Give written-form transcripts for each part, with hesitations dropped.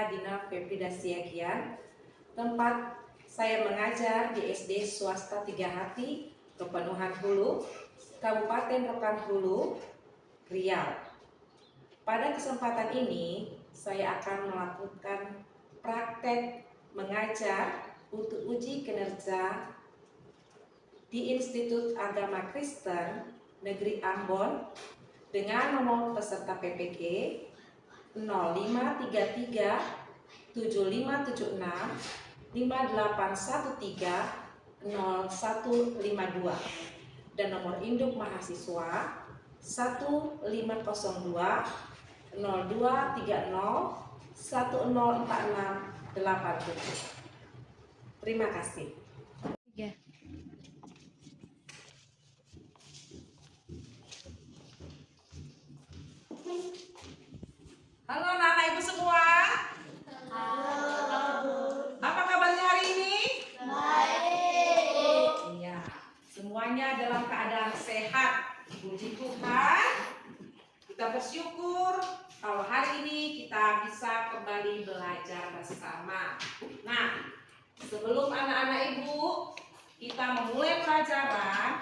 Saya Dina Febrida Siagian. Tempat saya mengajar di SD Swasta Tiga Hati, Kepenuhan Hulu, Kabupaten Rokan Hulu, Riau. Pada kesempatan ini, saya akan melakukan praktek mengajar untuk uji kinerja di Institut Agama Kristen Negeri Ambon dengan nomor peserta PPG 0533 7576 5813 0152 dan nomor induk mahasiswa 1502 0230 104687. Terima kasih. Halo anak-anak ibu semua. Halo. Apa kabarnya hari ini? Baik. Iya, semuanya dalam keadaan sehat. Puji Tuhan. Kita bersyukur kalau hari ini kita bisa kembali belajar bersama. Nah, sebelum anak-anak ibu kita memulai pelajaran,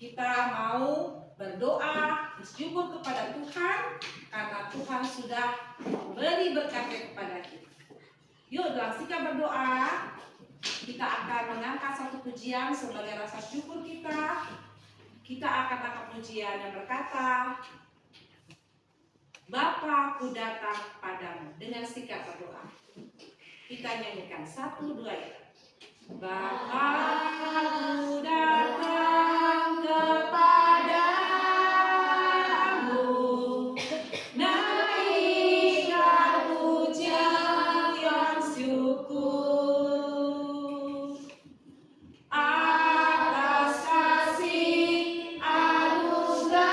kita mau berdoa bersyukur kepada Tuhan karena Tuhan sudah memberi berkat kepada kita. Yuk, dalam sikap berdoa kita akan mengangkat satu pujian sebagai rasa syukur kita. Kita akan angkat pujian yang berkata, Bapa, ku datang padamu, dengan sikap berdoa. Kita nyanyikan 1, 2 ya. Bapa, ku datang kepadamu, naikkan pujian yang syukur atas kasih anugerah-Mu,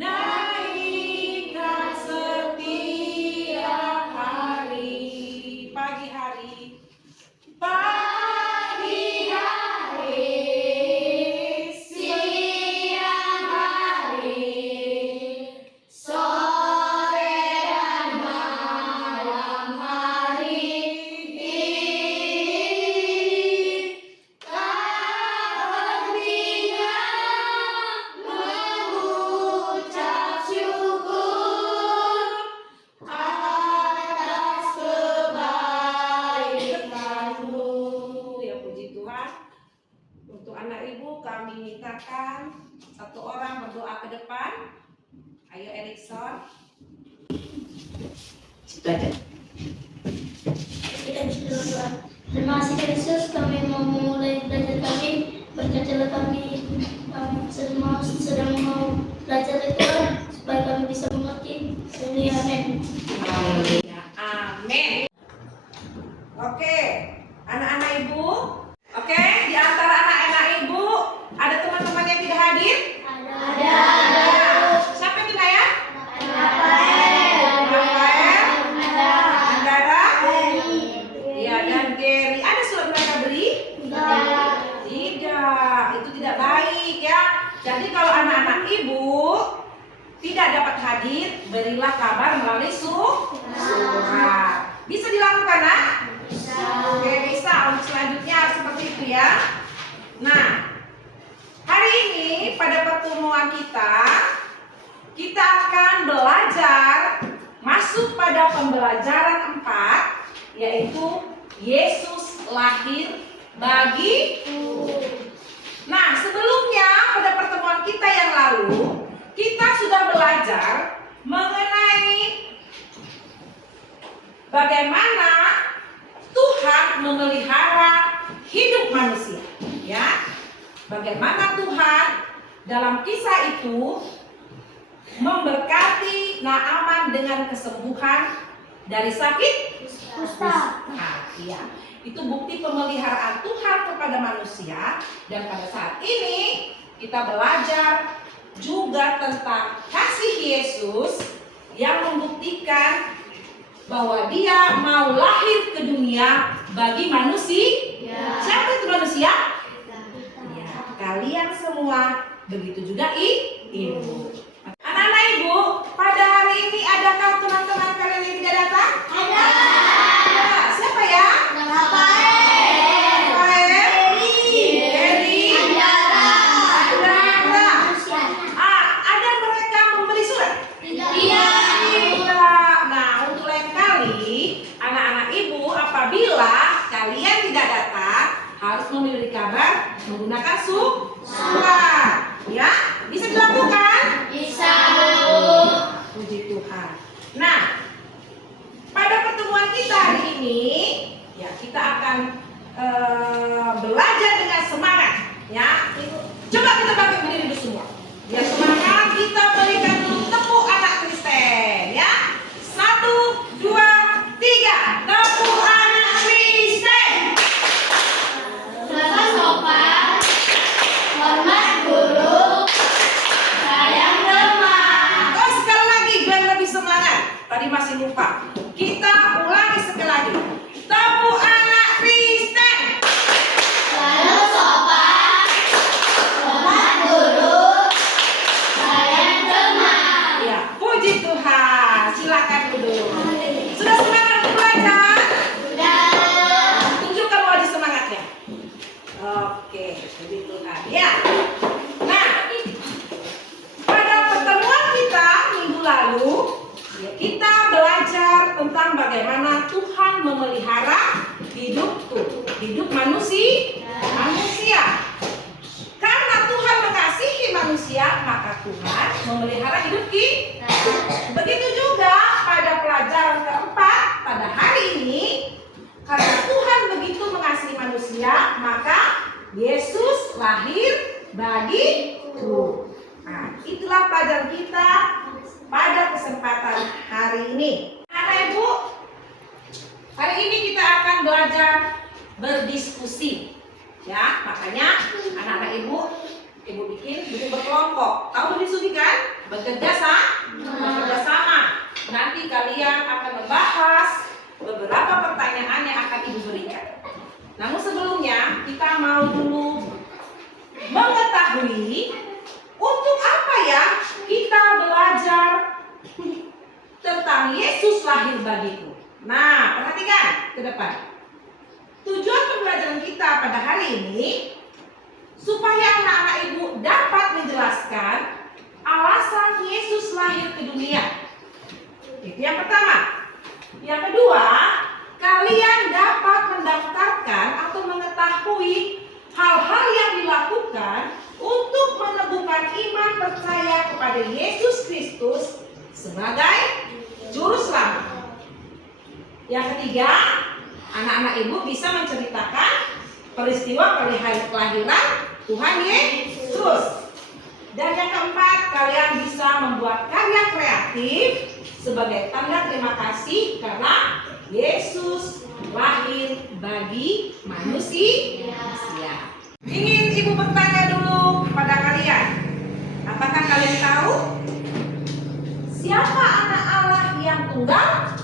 naikkan setiap hari, pagi hari, siang hari, sore dan malam hari. Kepentingan mengucap syukur atas kebaikan-Mu. Ya, puji Tuhan. Untuk anak ibu kami mintakan satu orang berdoa ke depan. Ayo Erikson. Situ aja. Kita berdoa. Terima kasih Yesus, kami mau memulai belajar kami. Berkatilah kami sedang mau belajar Tuhan, supaya kami bisa mengerti. Amin. Haleluya. Amin. Oke, anak-anak ibu. Oke, di antara anak-anak ibu ada teman-teman yang tidak hadir? Ada. Siapa itu Naya? Rafael. Andara? Iya, dan Gary. Ada surat mereka beri? Tidak, itu tidak baik ya. Jadi kalau anak-anak ibu tidak dapat hadir, berilah kabar melalui surat. Bisa dilakukan, nak? Oke, bisa. Untuk selanjutnya seperti itu ya. Nah, hari ini pada pertemuan kita akan belajar masuk pada pembelajaran 4, yaitu Yesus lahir bagiku. Nah, sebelumnya pada pertemuan kita yang lalu, kita sudah belajar mengenai bagaimana Tuhan memelihara hidup manusia, ya. Bagaimana Tuhan dalam kisah itu memberkati Naaman dengan kesembuhan dari sakit kusta. Iya. Itu bukti pemeliharaan Tuhan kepada manusia. Dan pada saat ini kita belajar juga tentang kasih Yesus yang membuktikan bahwa dia mau lahir ke dunia bagi manusia. Siapa itu manusia? Ya, kalian semua, begitu juga ibu. Anak Anak-anak ibu, pada hari ini adakah teman-teman kalian yang tidak datang? Ada. Ya, siapa ya? Rafael, Heri, Andara. Ada mereka memberi surat? Tidak. Nah, untuk lain kali, anak-anak ibu apabila kalian tidak datang, harus memberi kabar menggunakan surat. Ya, bisa dilakukan? Bisa. Puji Tuhan. Nah, pada pertemuan kita hari ini, ya kita akan belajar dengan semangat. Ya, coba kita bangkit berdiri dulu semua. Ya, semangat kita berikan dulu tepuk anak Kristen. Ya, 1, 2, 3, tepuk anak Kristen. Selamat sopan, hormat guru, sayang teman. Oh, sekali lagi biar lebih semangat. Tadi masih lupa. Kita ulangi sekali lagi. Tepuk anak Kristen. Selalu sopan, hormat guru, sayang teman. Ya, puji Tuhan. Silakan duduk. Sudah semangat untuk belajar? Sudah. Tunjukkan wajah semangatnya. Oke, puji Tuhan. Ya. Nah, pada pertemuan kita minggu lalu, ya, kita belajar tentang bagaimana Tuhan memelihara hidup manusia. Karena Tuhan mengasihi manusia, maka Tuhan memelihara hidup kita. Begitu juga pada pelajaran keempat pada hari ini, karena Tuhan begitu mengasihi manusia, maka Yesus lahir bagiku. Nah, itulah pelajaran kita pada kesempatan hari ini. Anak ibu, hari ini kita akan belajar berdiskusi. Ya, makanya anak-anak ibu bikin buku berkelompok. Tahu berdiskusi kan? Bekerja sama. Nanti kalian akan membahas beberapa pertanyaan yang akan ibu berikan. Namun sebelumnya kita mau dulu mengetahui untuk apa ya kita belajar tentang Yesus lahir bagiku. Nah, perhatikan ke depan. Tujuan pembelajaran kita pada hari ini supaya anak-anak ibu dapat menjelaskan alasan Yesus lahir ke dunia. Itu yang pertama. Yang kedua, kalian dapat mendaftarkan atau mengetahui hal-hal yang dilakukan untuk meneguhkan iman percaya kepada Yesus Kristus sebagai juru selamat. Yang ketiga, anak-anak ibu bisa menceritakan peristiwa kelahiran Tuhan Yesus. Dan yang keempat, kalian bisa membuat karya kreatif sebagai tanda terima kasih karena Yesus lahir bagi manusia. Ingin ibu bertanya dulu pada kalian, apakah kalian tahu siapa anak Allah yang tunggal?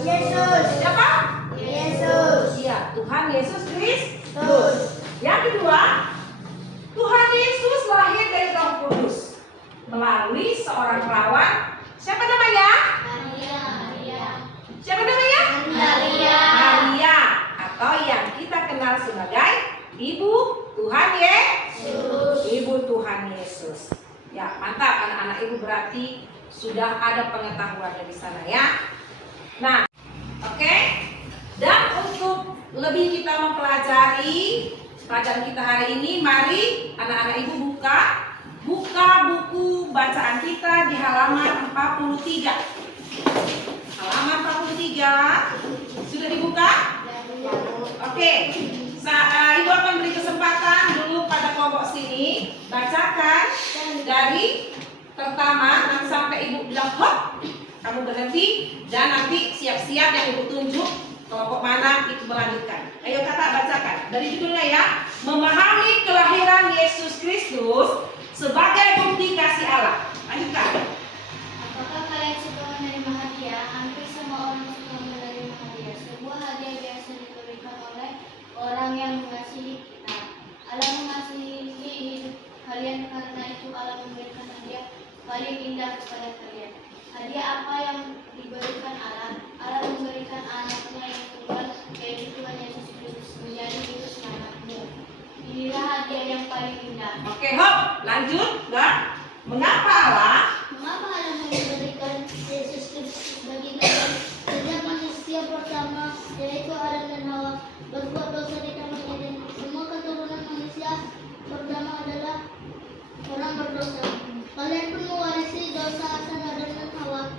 Yesus. Siapa? Yesus. Ya, Tuhan Yesus Kristus. Yang kedua, Tuhan Yesus lahir dari Roh Kudus melalui seorang perawan. Siapa namanya? Maria. Siapa namanya? Maria, atau yang kita kenal sebagai Ibu Tuhan Yesus. Ibu Tuhan Yesus. Ya, mantap anak-anak ibu, berarti sudah ada pengetahuan dari sana ya. Nah, oke. Dan untuk lebih kita mempelajari pelajaran kita hari ini, mari anak-anak ibu buka buku bacaan kita di halaman 43. Halaman 43 sudah dibuka? Oke. Ibu akan beri kesempatan dulu pada kelompok sini bacakan dari pertama sampai ibu bilang hop, kamu berhenti dan nanti siap-siap yang ibu tunjuk kelompok mana itu melanjutkan. Ayo kakak bacakan dari judulnya ya, memahami kelahiran Yesus Kristus sebagai bukti kasih Allah. Lanjutkan. Apakah kalian suka menerima hadiah? Hampir semua orang suka menerima hadiah. Sebuah hadiah biasa diberikan oleh orang yang mengasihi kita. Allah mengasihi kalian, karena itu Allah memberikan hadiah berpaling indah kepada kalian. Hadiah apa yang diberikan Allah? Allah memberikan anaknya yang tunggal, yaitu Tuhan Yesus Kristus menjadi itu selamatmu. Inilah hadiah yang paling indah. Oke, hop, lanjut, Mbak. Mengapa Allah Mengapa Allah memberikan Yesus Kristus bagi kalian? Sejak manusia pertama, yaitu Adam dan Hawa, berbuat dosa di Taman Eden, semua keturunan manusia pertama adalah orang berdosa. Kalian pun mewarisi dosa asal Adam dan Hawa.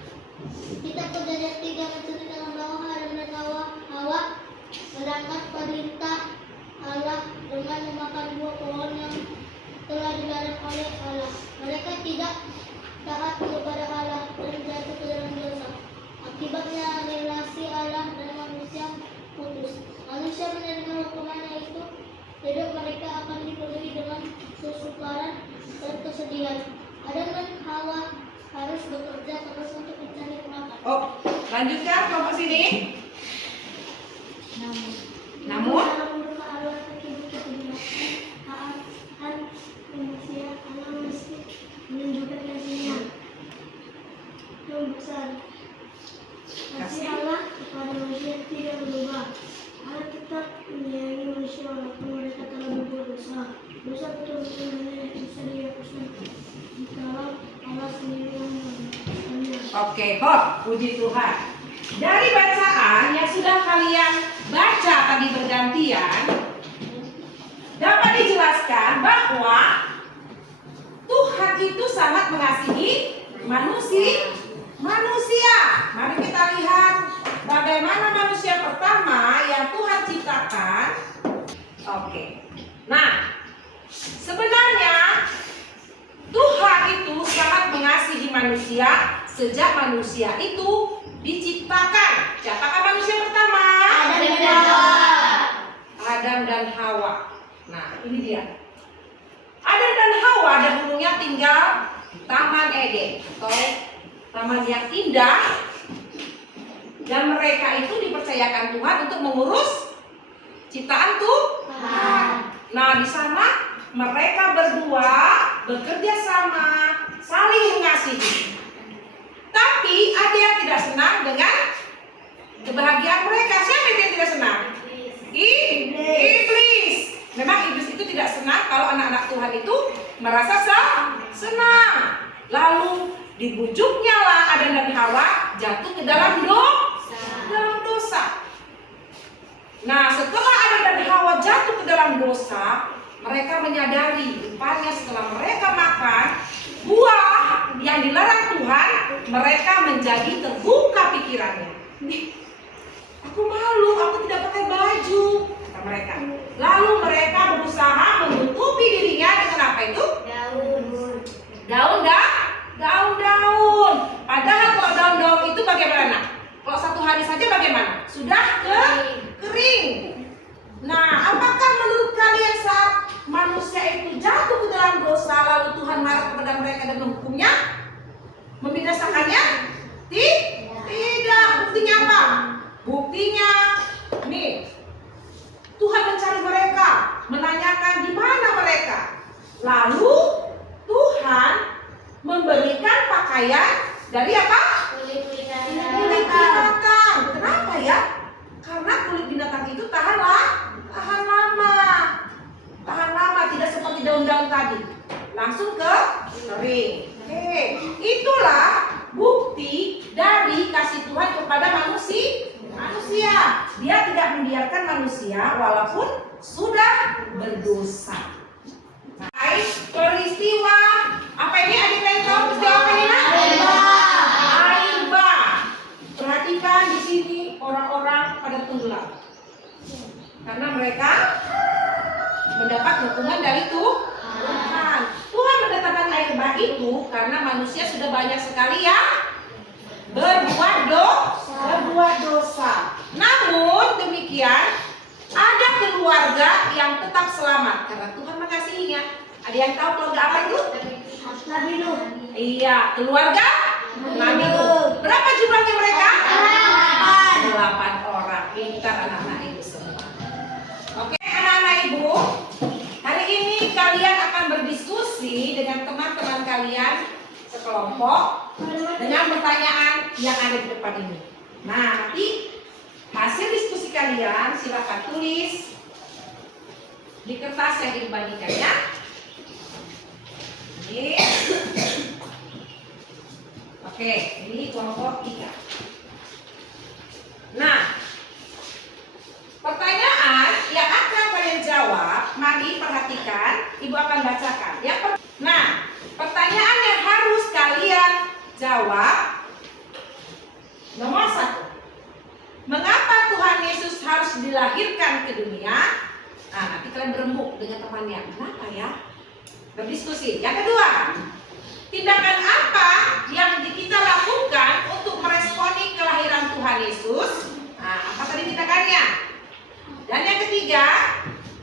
Kitab Kejadian 3 menceritakan bahwa Adam dan Hawa melanggar perintah Allah dengan memakan buah pohon yang telah dilarang oleh Allah. Mereka tidak taat kepada Allah dan jatuh ke dalam dosa. Akibatnya relasi Allah dan manusia putus. Manusia menerima hukuman, yaitu hidup mereka akan dipenuhi dengan kesukaran dan kesedihan. Adam dan Hawa harus bekerja keras untuk mencari makan. Oh, lanjutkan kelompok sini. Namun Allah begitu taat manusia, Allah mesti menunjukkan kasihnya yang besar. Kasih Allah kepada manusia tidak berubah. Allah tetap menyayangi manusia walaupun mereka telah berbuat dosa. Dosa betul-betul hanya bisa dihapuskan jikalau Allah sendiri yang melakukannya. oke, hop, puji Tuhan. Dari bacaan yang sudah kalian baca tadi bergantian, dapat dijelaskan bahwa Tuhan itu sangat mengasihi manusia. Mari kita lihat bagaimana manusia pertama yang Tuhan ciptakan. Oke. Nah, sebenarnya Tuhan itu sangat mengasihi manusia sejak manusia itu diciptakan. Siapakah manusia pertama? Adam dan Hawa. Nah, ini dia. Adam dan Hawa dahulunya tinggal di Taman Eden atau taman yang indah, dan mereka itu dipercayakan Tuhan untuk mengurus ciptaan Tuhan. Nah, di sana mereka berdua bekerja sama, saling mengasihi. Tapi ada yang tidak senang dengan kebahagiaan mereka. Siapa yang tidak senang? Iblis. Memang iblis itu tidak senang kalau anak-anak Tuhan itu merasa senang. Lalu dibujuknya lah Adam dan Hawa jatuh ke dalam dosa. Nah, setelah Adam dan Hawa jatuh ke dalam dosa, mereka menyadari rupanya setelah mereka makan buah yang dilarang Tuhan, mereka menjadi terbuka pikirannya. Aku malu, aku tidak pakai baju, kata mereka. Lalu mereka berusaha menutupi dirinya dengan apa itu? Daun. Padahal kalau daun-daun itu bagaimana? Kalau satu hari saja bagaimana? Sudah kering. Nah, apakah menurut kalian saat manusia itu jatuh ke dalam dosa lalu Tuhan marah kepada mereka dan menghukumnya? Membinasakannya? Tidak. Buktinya apa? Buktinya nih. Tuhan mencari mereka, menanyakan di mana mereka. Lalu Tuhan memberikan pakaian dari apa? Kulit binatang. Kenapa ya? Karena kulit binatang itu tahan lama, tidak seperti daun-daun tadi, langsung kering. Itulah bukti dari kasih Tuhan kepada manusia. Dia tidak membiarkan manusia walaupun sudah berdosa. Baik, peristiwa apa ini? Adik-adik tahu peristiwa apa ini? Air bah. Perhatikan di sini orang-orang pada tenggelam karena mereka mendapat hukuman dari Tuhan. Tuhan mendatangkan air bah itu karena manusia sudah banyak sekali yang berbuat dosa. Namun demikian ada keluarga yang tetap selamat karena Tuhan mengasihinya. Ada yang tahu keluarga apa itu? Nabi Nuh. Iya, keluarga Nabi Nuh. Berapa jumlahnya mereka? 8 orang. Pintar anak-anak ibu semua. Oke, anak-anak ibu, hari ini kalian akan berdiskusi dengan teman-teman kalian sekelompok dengan pertanyaan yang ada di depan ini. Nah, nanti hasil diskusi kalian silakan tulis di kertas yang dibagikan ya. Ini. Oke, ini kelompok 3. Nah, pertanyaan yang akan kalian jawab, mari perhatikan, Ibu akan bacakan. Nah, pertanyaan yang harus kalian jawab, nomor 1. Mengapa Tuhan Yesus harus dilahirkan ke dunia? Nah, nanti kalian berembuk dengan temannya. Kenapa ya? Berdiskusi. Yang kedua, tindakan apa yang kita lakukan untuk meresponi kelahiran Tuhan Yesus? Nah, apa tadi tindakannya? Dan yang ketiga,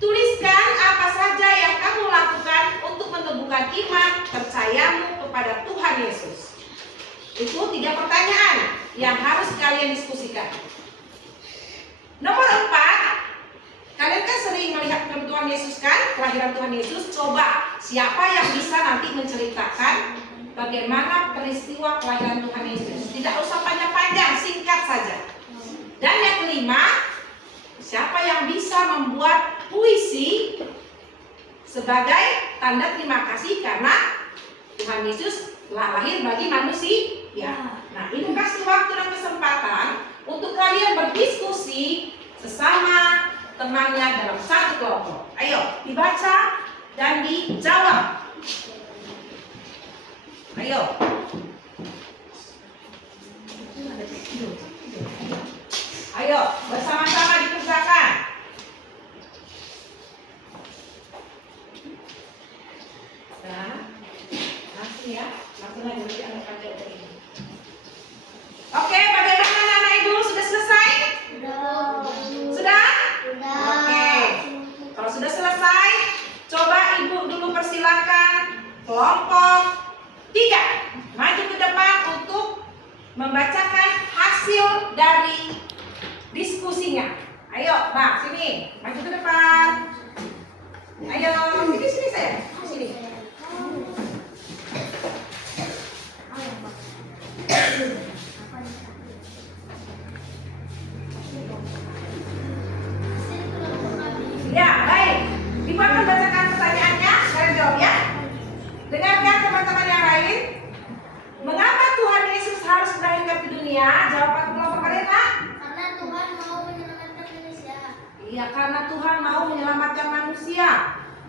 tuliskan apa saja yang kamu lakukan untuk meneguhkan iman percayamu kepada Tuhan Yesus. Itu 3 pertanyaan yang harus kalian diskusikan. Nomor 4, kalian kan sering melihat Tuhan Yesus kan, kelahiran Tuhan Yesus. Coba siapa yang bisa nanti menceritakan bagaimana peristiwa kelahiran Tuhan Yesus? Tidak usah panjang-panjang, singkat saja. Dan yang kelima, siapa yang bisa membuat puisi sebagai tanda terima kasih karena Tuhan Yesus telah lahir bagi manusia. Nah, ini kasih waktu dan kesempatan untuk kalian berdiskusi sesama temannya dalam satu kelompok. Ayo, dibaca dan dijawab. Ayo. Ayo, bersama-sama dikerjakan. Nah, langsung ya. Langsung aja nanti anak pakai ini. Oke, bagaimana anak-anak ibu? Sudah selesai? Sudah? Oke. Kalau sudah selesai, coba ibu dulu persilakan kelompok 3 maju ke depan untuk membacakan hasil dari diskusinya. Ayo, Mbak, sini. Maju ke depan. Ayo, sini saya. Sini. Ya, baik. Ibu akan bacakan pertanyaannya. Kalian jawab ya. Dengarkan teman-teman yang lain. Mengapa Tuhan Yesus harus dilahirkan ke dunia? Jawaban kelompok kalian, Nak? Karena Tuhan mau menyelamatkan manusia. Iya, karena Tuhan mau menyelamatkan manusia.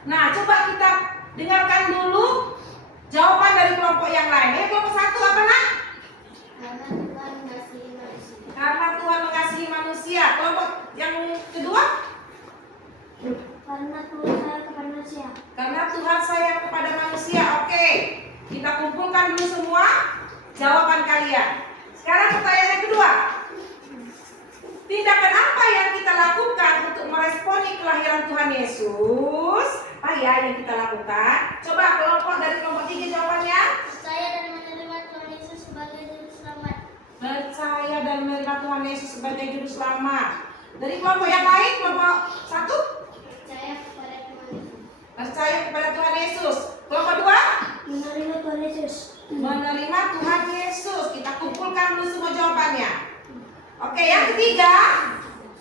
Nah, coba kita dengarkan dulu jawaban dari kelompok yang lain. Kelompok 1 apa, Nak? Karena Tuhan mengasihi manusia. Karena Tuhan mengasihi manusia. Kelompok yang kedua? Karena Tuhan sayang kepada manusia. Karena Tuhan sayang kepada manusia. Oke, kita kumpulkan dulu semua jawaban kalian. Sekarang pertanyaan yang kedua. Tindakan apa yang kita lakukan untuk meresponi kelahiran Tuhan Yesus? Apa ya yang kita lakukan? Coba kelompok dari kelompok 3 jawabannya. Percaya dan menerima Tuhan Yesus sebagai juru selamat. Percaya dan menerima Tuhan Yesus sebagai juru selamat. Dari kelompok yang lain, kelompok 1? Percaya kepada Tuhan Yesus. Percaya kepada Tuhan Yesus. Kelompok 2? Menerima Tuhan Yesus. Menerima Tuhan Yesus. Kita kumpulkan dulu semua jawabannya. Oke, yang ketiga,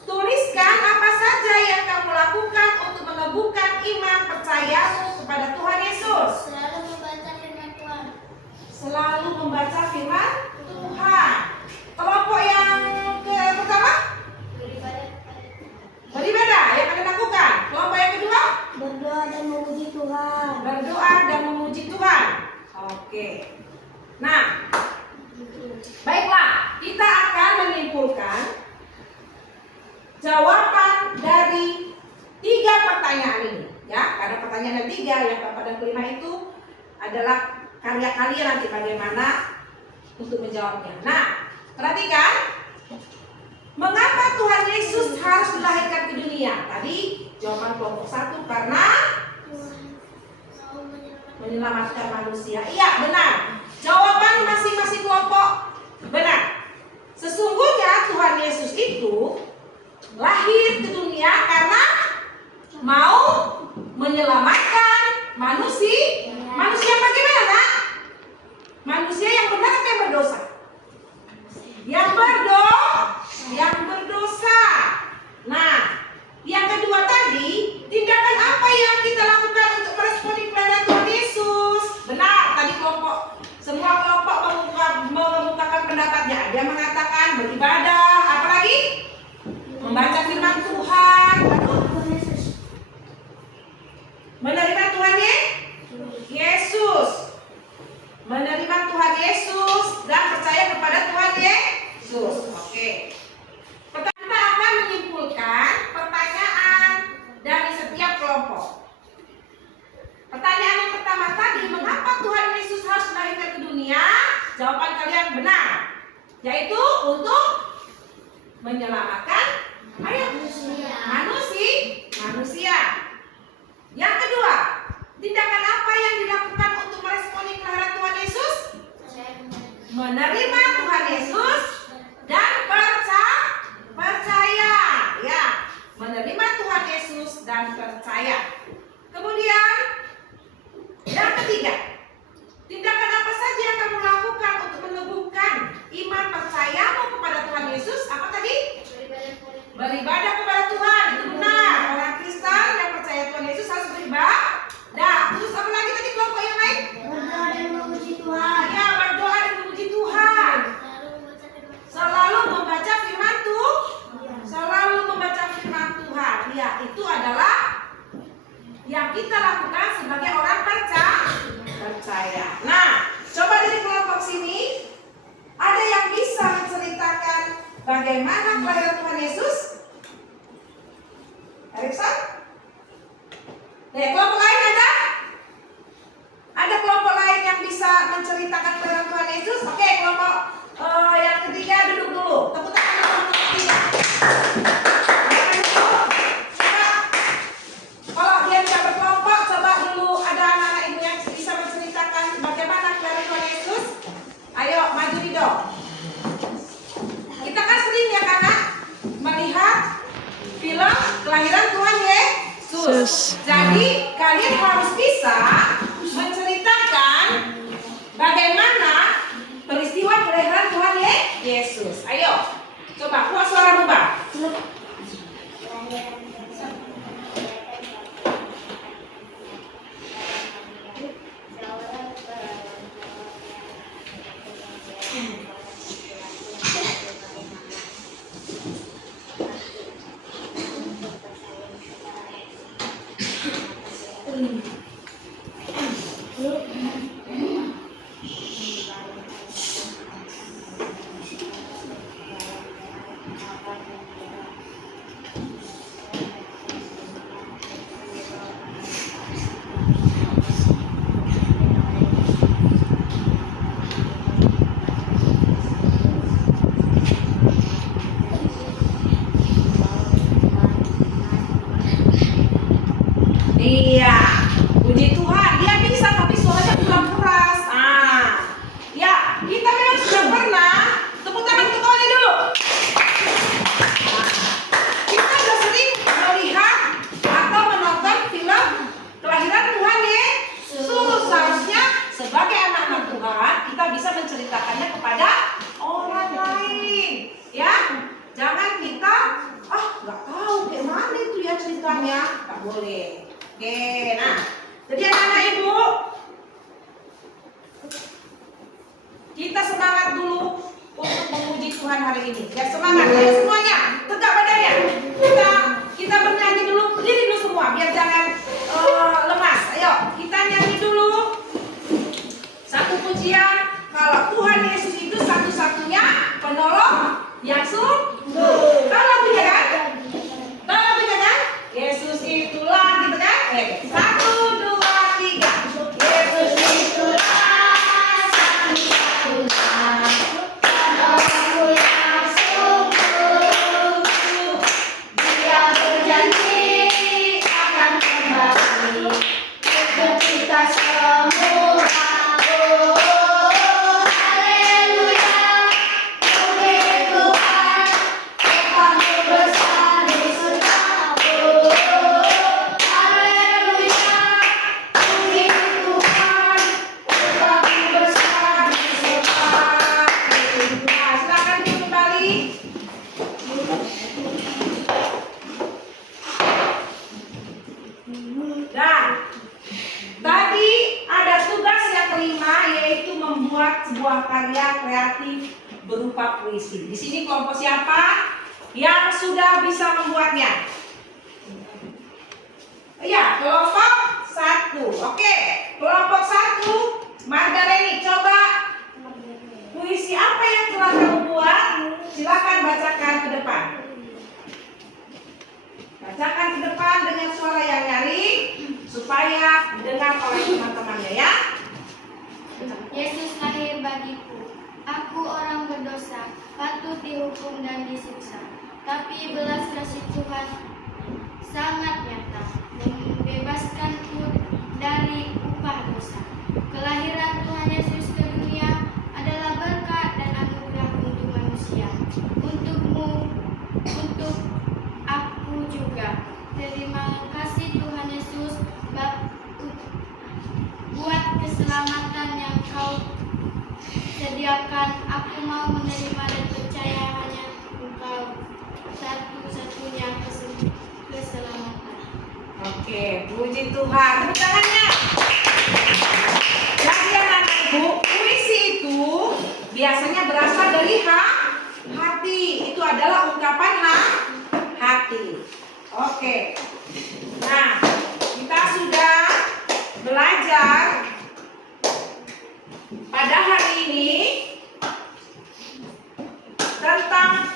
tuliskan apa saja yang kamu lakukan untuk meneguhkan iman percayamu kepada Tuhan Yesus. Selalu membaca firman Tuhan. Selalu membaca firman Tuhan. Kelompok yang pertama? Beribadah kepada Tuhan. Beribadah, yang kalian lakukan. Kelompok yang kedua? Berdoa dan memuji Tuhan. Berdoa dan memuji Tuhan. Oke. Nah, baiklah, kita akan menyimpulkan jawaban dari 3 pertanyaan ini, ya. Karena pertanyaan yang 3, yang keempat dan kelima itu adalah karya kalian nanti bagaimana untuk menjawabnya. Nah, perhatikan, mengapa Tuhan Yesus harus dilahirkan ke dunia? Tadi jawaban kelompok 1 karena menyelamatkan manusia. Iya, benar. Jawaban masing-masing kelompok benar. Sesungguhnya Tuhan Yesus itu lahir ke dunia karena mau menyelamatkan manusia. Manusia bagaimana, Nak? percaya. Kemudian yang ketiga, tindakan apa saja yang kamu lakukan untuk meneguhkan iman percayamu kepada Tuhan Yesus? Apa tadi? Beribadah kepada Tuhan. Itu benar. Orang Kristen yang percaya Tuhan Yesus harus beribadah. Terus apa lagi tadi kelompok yang lain? Berdoa dan memuji Tuhan. Ya, berdoa dan memuji Tuhan. Selalu membaca firman Tuhan. Selalu membaca firman Tuhan. Ya, itu adalah yang kita lakukan sebagai orang percaya. Nah, coba dari kelompok sini, ada yang bisa menceritakan bagaimana kelahiran Tuhan Yesus? Erikson? Kelompok lain ada? Ada kelompok lain yang bisa menceritakan kelahiran Tuhan Yesus? Oke, kelompok yang ketiga duduk dulu. Tepuk tangan untuk kelompok ketiga. Kalau dia tidak berkelompok, coba dulu ada anak-anak ibu yang bisa menceritakan bagaimana kelahiran Tuhan Yesus. Ayo, maju nih dong. Kita kan sering ya Kak melihat film kelahiran Tuhan Yesus. Jadi kalian harus bisa menceritakan bagaimana peristiwa kelahiran Tuhan Yesus. Ayo, coba kuat suara Bang. Iya, puji Tuhan, dia bisa tapi suaranya kurang keras. Ya, kita memang sudah pernah. Tepuk tangan untuk kawannya dulu. Kita sudah sering melihat atau menonton film kelahiran Tuhan Yesus. Seharusnya sebagai anak-anak Tuhan kita bisa menceritakannya kepada orang lain. Ya, jangan kita nggak tahu kayak mana itu ya ceritanya. Nggak boleh. Oke, nah, jadi anak-anak ibu, kita semangat dulu untuk memuji Tuhan hari ini. Ya semangat, ayo semuanya, tegak badannya. Kita bernyanyi dulu, berdiri dulu semua, biar jangan lemas. Ayo, kita nyanyi dulu satu pujian. Kalau Tuhan Yesus itu satu-satunya penolong yang sungguh. Tahu lagunya kan? Tahu lagunya kan? Yesus itulah gitu kan? 1, 2, 3. Yesus itulah satu-satunya penolongku yang sungguh. Dia berjanji akan kembali untuk kita semua. Sebuah karya kreatif berupa puisi. Di sini kelompok siapa yang sudah bisa membuatnya? Ya, kelompok 1. Oke, kelompok 1, Margareni, coba puisi apa yang telah kamu buat? Silakan bacakan ke depan. Bacakan ke depan dengan suara yang nyaring supaya didengar oleh teman-temannya ya. Yesus lahir bagiku. Aku orang berdosa, patut dihukum dan disiksa. Tapi belas kasih Tuhan sangat nyata, membebaskanku dari upah dosa. Kelahiran Tuhan Yesus ke dunia adalah berkat dan anugerah untuk manusia. Untukmu, untuk aku juga. Terima kasih Yesus, buat keselamatan yang kau sediakan, aku mau menerima dan percaya hanya Engkau satu-satunya keselamatan. Oke, puji Tuhan. Tepuk tangannya. Jadi anak ibu, puisi itu biasanya berasal dari hati. Itu adalah ungkapan hati. Oke. Nah, kita sudah belajar pada hari ini tentang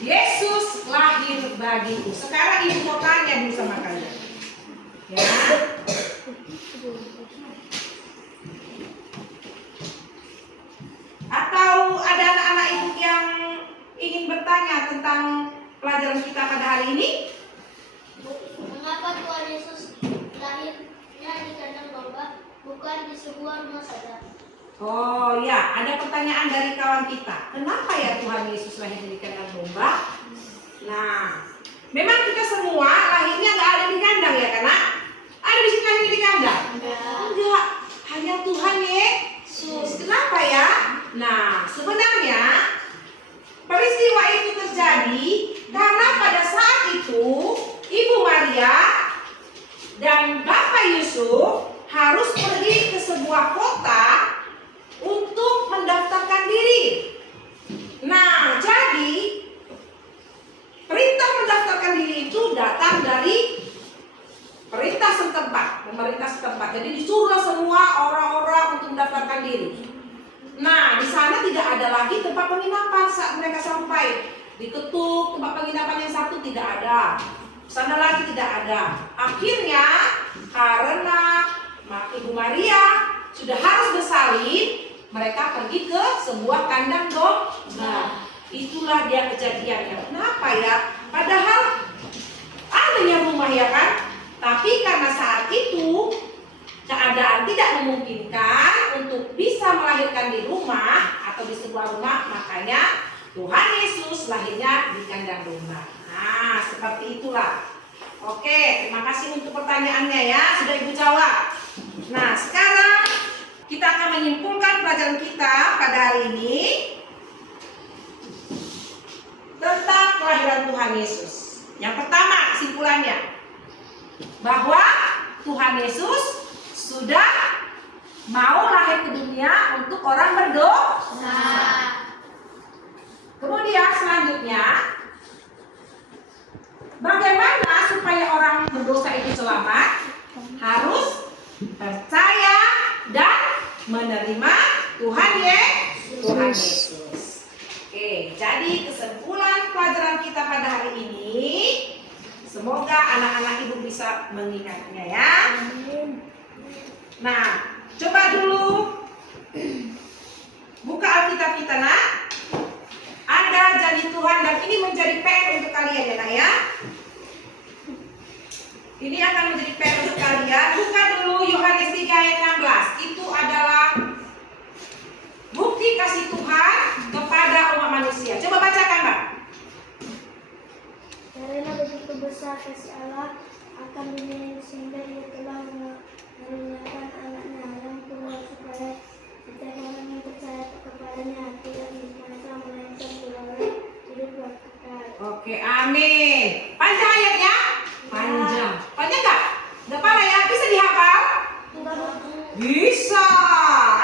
Yesus lahir bagiku. Sekarang ibu mau tanya dulu sama kalian. Ya. Atau ada anak-anak ibu yang ingin bertanya tentang pelajaran kita pada hari ini? Mengapa Tuhan Yesus lahirnya di kandang domba, bukan di sebuah rumah saja? Oh ya, ada pertanyaan dari kawan kita. Kenapa ya Tuhan Yesus lahir di kandang domba? Nah, memang kita semua lahirnya nggak ada di kandang ya, karena ada di sini lahir di kandang? Enggak, hanya Tuhan Yesus. Kenapa ya? Nah, sebenarnya peristiwa itu terjadi karena pada saat itu Ibu Maria dan Bapak Yusuf harus pergi ke sebuah kota untuk mendaftarkan diri. Nah, jadi perintah mendaftarkan diri itu datang dari pemerintah setempat. Jadi disuruhlah semua orang-orang untuk mendaftarkan diri. Nah, di sana tidak ada lagi tempat penginapan saat mereka sampai. Diketuk, tempat penginapan yang satu tidak ada. Sana lagi tidak ada. Akhirnya karena Ibu Maria sudah harus bersalin, mereka pergi ke sebuah kandang domba. Itulah dia kejadiannya. Kenapa ya? Padahal adanya rumah ya kan? Tapi karena saat itu keadaan tidak memungkinkan untuk bisa melahirkan di rumah atau di sebuah rumah, makanya Tuhan Yesus lahirnya di kandang domba. Nah, seperti itulah. Oke, terima kasih untuk pertanyaannya ya, sudah Ibu jawab. Nah, sekarang kita akan menyimpulkan pelajaran kita pada hari ini tentang kelahiran Tuhan Yesus. Yang pertama, kesimpulannya bahwa Tuhan Yesus sudah mau lahir ke dunia untuk orang berdosa. Kemudian selanjutnya, bagaimana supaya orang berdosa itu selamat? Harus percaya dan menerima Tuhan Yesus. Oke, jadi kesimpulan pelajaran kita pada hari ini, semoga anak-anak ibu bisa mengingatnya ya. Nah, coba dulu buka Alkitab kita nak. Ada janji Tuhan dan ini menjadi PR untuk kalian ya nak ya. Ini akan menjadi PR untuk kalian. Buka dulu Yohanes 3 ayat 16. Itu adalah bukti kasih Tuhan kepada umat manusia. Coba bacakan Mbak. Karena begitu besar kasih Allah akan dunia ini sehingga Dia telah mengaruniakan anaknya yang tunggal supaya setiap orang yang percaya kepadanya tidak binasa melainkan beroleh hidup yang kekal. Oke, amin. Panjang ayatnya? Panjang. Panjang nggak? Nggak parah ya? Bisa dihafal? Bisa.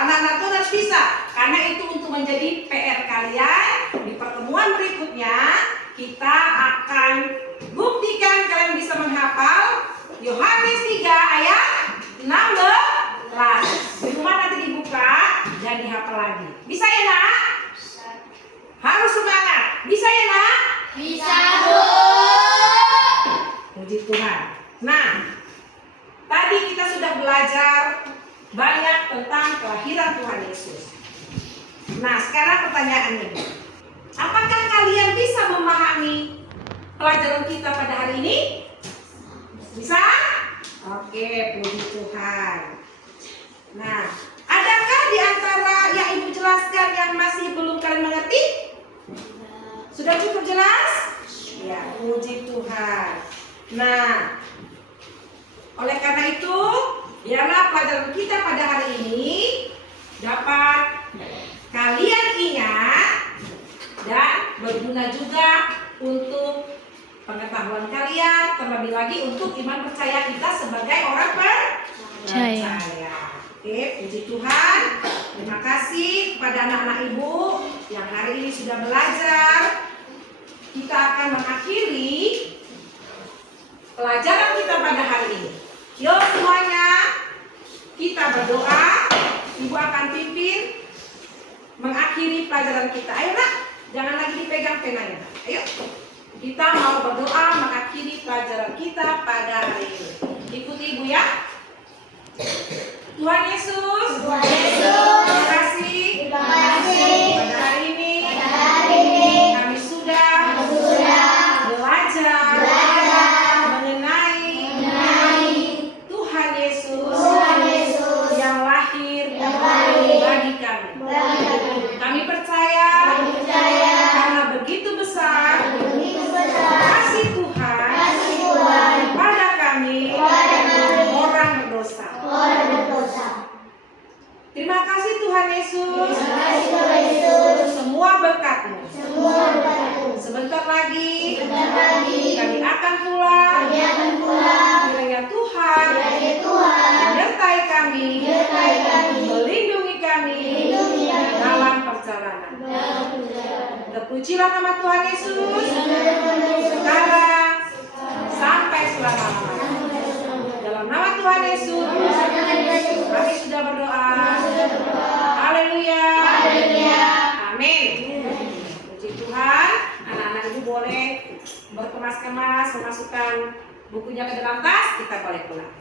Anak-anak itu harus bisa. Karena itu untuk menjadi PR kalian di pertemuan berikutnya. Kita akan buktikan kalian bisa menghafal Yohanes 3 ayat 16. Di rumah nanti dibuka dan dihafal lagi. Bisa ya nak? Harus semangat. Bisa ya nak? Bisa, Bu. Puji Tuhan. Nah, tadi kita sudah belajar banyak tentang kelahiran Tuhan Yesus. Nah, sekarang pertanyaannya, apakah kalian bisa memahami pelajaran kita pada hari ini? Bisa? Oke, puji Tuhan. Nah, adakah di antara yang Ibu jelaskan yang masih belum kalian mengerti? Sudah cukup jelas? Ya, puji Tuhan. Nah, Oleh karena itu, biarlah pelajaran kita pada hari ini dapat kalian ingat dan berguna juga untuk pengetahuan kalian, terlebih lagi untuk iman percaya kita sebagai orang percaya. Oke, puji Tuhan. Terima kasih kepada anak-anak ibu yang hari ini sudah belajar. Kita akan mengakhiri pelajaran kita pada hari ini. Yuk semuanya, kita berdoa. Ibu akan pimpin mengakhiri pelajaran kita. Ayo nak, jangan lagi dipegang penanya. Ayo, kita mau berdoa mengakhiri pelajaran kita pada hari ini. Ikuti ibu ya. Tuhan Yesus, terima kasih. Pada hari ini kami sudah belajar mengenai Tuhan Yesus yang lahir bagi kami. Kami percaya karena begitu besar kasih Tuhan kepada kami orang berdosa. Terima kasih Tuhan Yesus. Semua berkat-Mu. Sebentar lagi kami akan pulang. Kiranya Tuhan menyertai kami, melindungi kami dalam perjalanan. Terpujilah nama Tuhan Yesus sekarang sampai selama-lamanya. Dalam nama Tuhan Yesus kami sudah berdoa. Haleluya. Amin. Puji Tuhan. Anak-anak ibu boleh berkemas-kemas memasukkan bukunya ke dalam tas. Kita boleh pulang.